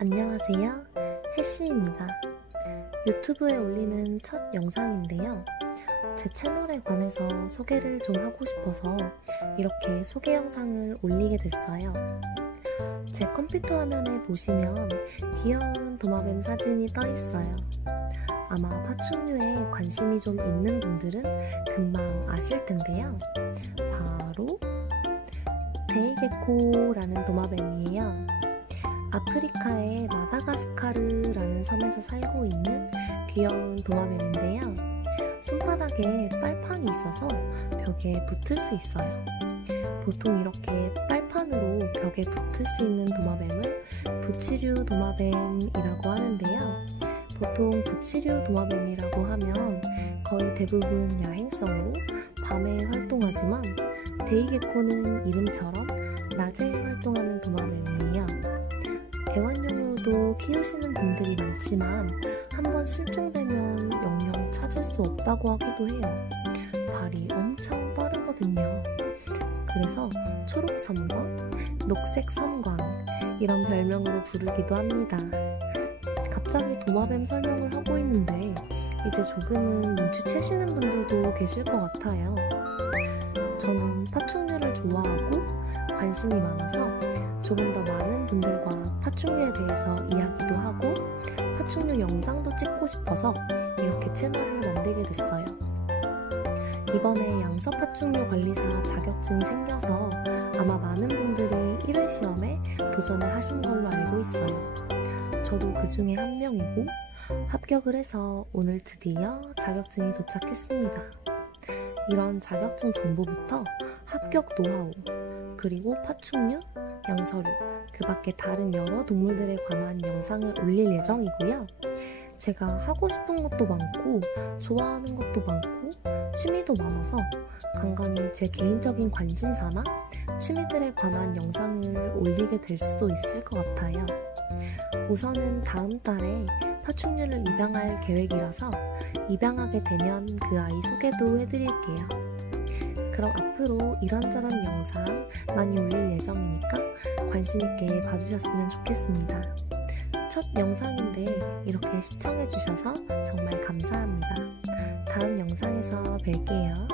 안녕하세요. 혜씨입니다. 유튜브에 올리는 첫 영상인데요. 제 채널에 관해서 소개를 좀 하고 싶어서 이렇게 소개 영상을 올리게 됐어요. 제 컴퓨터 화면에 보시면 귀여운 도마뱀 사진이 떠 있어요. 아마 파충류에 관심이 좀 있는 분들은 금방 아실 텐데요. 바로 데이게코라는 도마뱀이에요. 아프리카의 마다가스카르라는 섬에서 살고 있는 귀여운 도마뱀인데요. 손바닥에 빨판이 있어서 벽에 붙을 수 있어요. 보통 이렇게 빨판으로 벽에 붙을 수 있는 도마뱀을 부치류 도마뱀이라고 하는데요. 보통 부치류 도마뱀이라고 하면 거의 대부분 야행성으로 밤에 활동하지만 데이게코는 이름처럼 낮에 활동하는 도마뱀이에요. 애완용으로도 키우시는 분들이 많지만 한번 실종되면 영영 찾을 수 없다고 하기도 해요. 발이 엄청 빠르거든요. 그래서 초록 섬광, 녹색 섬광 이런 별명으로 부르기도 합니다. 갑자기 도마뱀 설명을 하고 있는데 이제 조금은 눈치채시는 분들도 계실 것 같아요. 저는 파충류를 좋아하고 관심이 많아서 조금 더 많은 분들과 파충류에 대해서 이야기도 하고 파충류 영상도 찍고 싶어서 이렇게 채널을 만들게 됐어요. 이번에 양서 파충류 관리사 자격증이 생겨서 아마 많은 분들이 1회 시험에 도전을 하신 걸로 알고 있어요. 저도 그 중에 한 명이고 합격을 해서 오늘 드디어 자격증이 도착했습니다. 이런 자격증 정보부터 합격 노하우, 그리고 파충류, 양서류, 그 밖에 다른 여러 동물들에 관한 영상을 올릴 예정이고요. 제가 하고 싶은 것도 많고, 좋아하는 것도 많고, 취미도 많아서 간간히 제 개인적인 관심사나 취미들에 관한 영상을 올리게 될 수도 있을 것 같아요. 우선은 다음 달에 파충류를 입양할 계획이라서 입양하게 되면 그 아이 소개도 해드릴게요. 그럼 앞으로 이런저런 영상 많이 올릴 예정이니까 관심있게 봐주셨으면 좋겠습니다. 첫 영상인데 이렇게 시청해주셔서 정말 감사합니다. 다음 영상에서 뵐게요.